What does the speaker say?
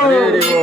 Hare